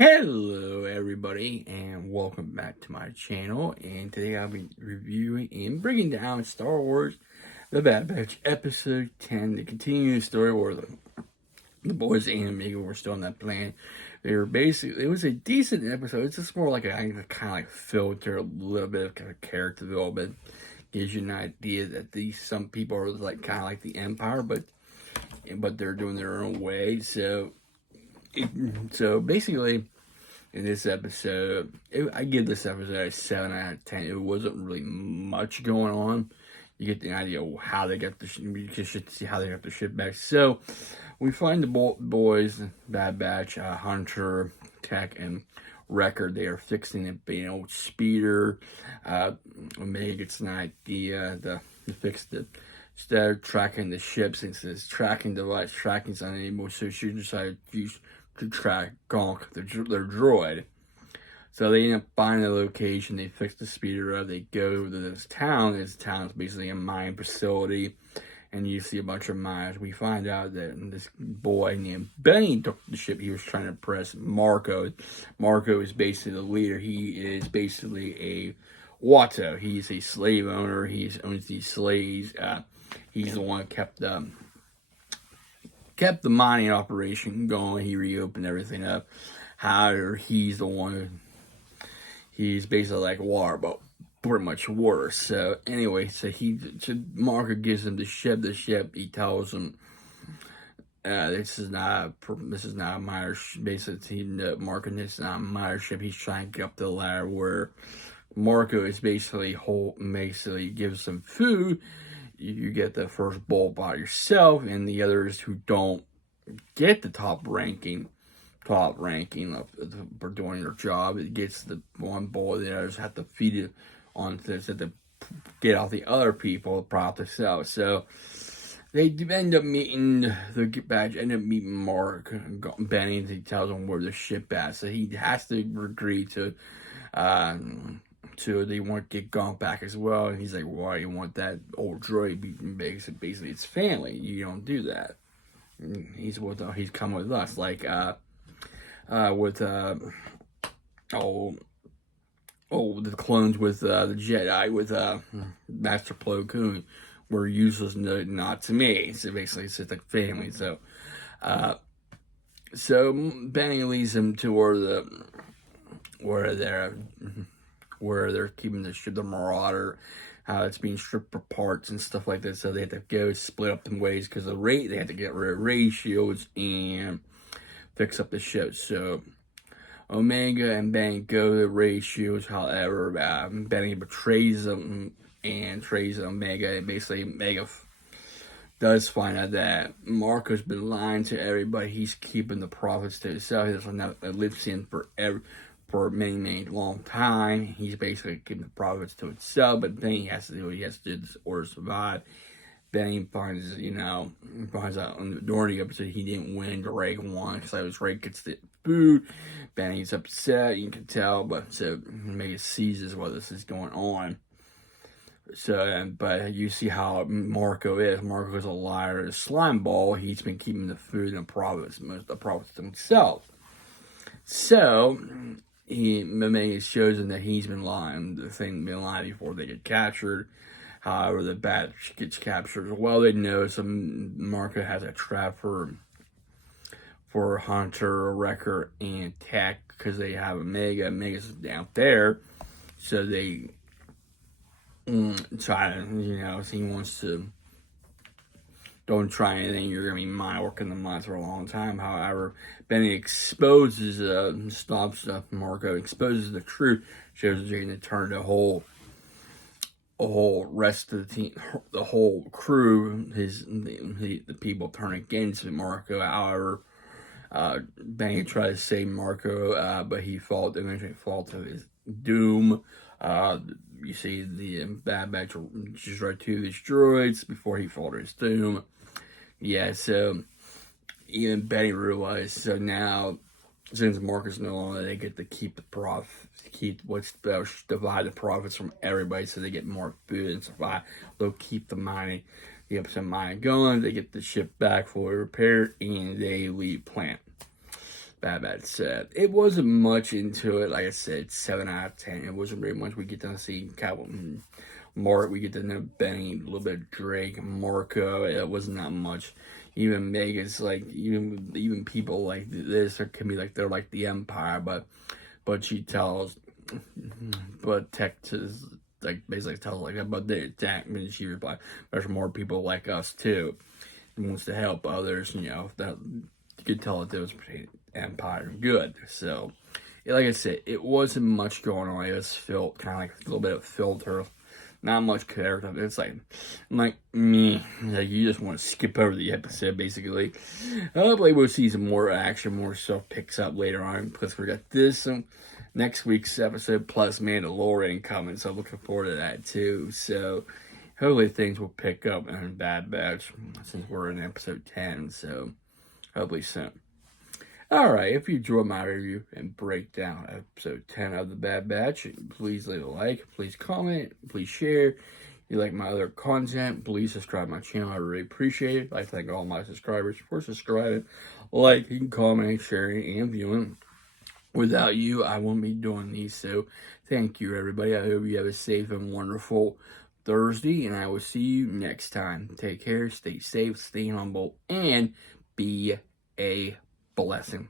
Hello everybody and welcome back to my channel, and today I'll be reviewing and breaking down Star Wars The Bad Batch Episode 10, the continuing story where the boys and Omega were still on that planet. They were basically, it was a decent episode. It's just more like a kind of like filter, a little bit of kind of character development. Gives you an idea that some people are like kind of like the Empire, but they're doing their own way. So basically, in this episode, I give this episode a 7 out of 10. It wasn't really much going on. You get the idea of how they got you can see how they got the ship back. So we find the boys, Bad Batch, Hunter, Tech, and Wrecker. They are fixing an old speeder. Omega gets an idea to fix the. Instead of tracking the ship, since this tracking device tracking's unable, so she decided to track Gonk, their droid. So they end up finding the location. They fix the speeder up. They go to this town. This town is basically a mine facility, and you see a bunch of mines. We find out that this boy named Benny took the ship. He was trying to impress Marco. Marco is basically the leader. He is basically a Watto. He's a slave owner. He owns these slaves. He's the one who kept the mining operation going. He reopened everything up. However, he's the one he's basically like water, but pretty much water. So anyway, so Marco gives him the ship. He tells him this is not a minor ship. Basically, Marco, this is not a minor ship. He's trying to get up the ladder where Marco is basically gives some food. You get the first bowl by yourself, and the others who don't get the top ranking for doing their job, it gets the one bowl. The others have to feed it on to get out the other people the product themselves. So they end up meeting Mark Benny, and he tells him where the ship at. So he has to agree to. So they want to get Gonk back as well, and he's like, "Why you want that old droid?" Basically, it's family. You don't do that. He's come with us, like the clones with the Jedi with Master Plo Koon were useless, not to me. So basically, it's just like family. So Benny leads him to where they're keeping the ship, the Marauder, how it's being stripped for parts and stuff like that. So they have to go split up in ways because of they had to get rid of ray shields and fix up the ship. So Omega and Benny go to the ray shields. However, Benny betrays them and trays Omega. And basically, Omega does find out that Marco's been lying to everybody. He's keeping the profits to himself. He doesn't live in for many long time. He's basically keeping the profits to himself, but then he has to do what he has to do in order to survive. Then finds out during the episode he didn't win. Drake won because Drake gets the food. Benny's upset, you can tell, but so Omega seizes what this is going on. So, but you see how Marco is. Marco's a liar, a slime ball. He's been keeping the food and the profits to himself. So Omega shows him that he's been lying. Been lying before they get captured. However, the Batch gets captured as well. They know Marco has a trap for Hunter, Wrecker, and Tech because they have Omega. Omega's down there, so they try to, he wants to. Don't try anything, you're going to be working the mines for a long time. However, Benny exposes, stops Marco, exposes the truth, shows they're going to turn the whole rest of the team, the whole crew, the people turn against Marco. However, Benny tries to save Marco, but he eventually falls to his doom. You see the Bad Batch just right to his droids before he falls to his doom. Yeah, so even Benny realized, so now, since Marcus no longer, they get to keep the divide the profits from everybody so they get more food and survive. They'll keep the mining going. They get the ship back fully repaired, and they leave plant. Bad Batch said. It wasn't much into it. Like I said, 7 out of 10. It wasn't very much. We get to see Cowboy Mark. We get to know Benny, a little bit of Drake, Marco. It wasn't that much. Even Mega's like, even people like this, or can be like, they're like the Empire, but she tells, but Texas, like, basically tells like about the attack, and she replied, there's more people like us too, and wants to help others, that you could tell that there was Empire and good. So, like I said, it wasn't much going on. It was felt kind of like a little bit of filter, not much character. It's like me, like you just want to skip over the episode basically. Hopefully we'll see some more action, more stuff picks up later on, because we got this next week's episode plus Mandalorian coming, so looking forward to that too. So hopefully things will pick up in Bad Batch since we're in episode 10. So hopefully soon. Alright, if you enjoyed my review and breakdown of episode 10 of The Bad Batch, please leave a like, please comment, please share. If you like my other content, please subscribe to my channel. I really appreciate it. I thank all my subscribers for subscribing, liking, commenting, sharing, and viewing. Without you, I wouldn't be doing these, so thank you, everybody. I hope you have a safe and wonderful Thursday, and I will see you next time. Take care, stay safe, stay humble, and be a blessing.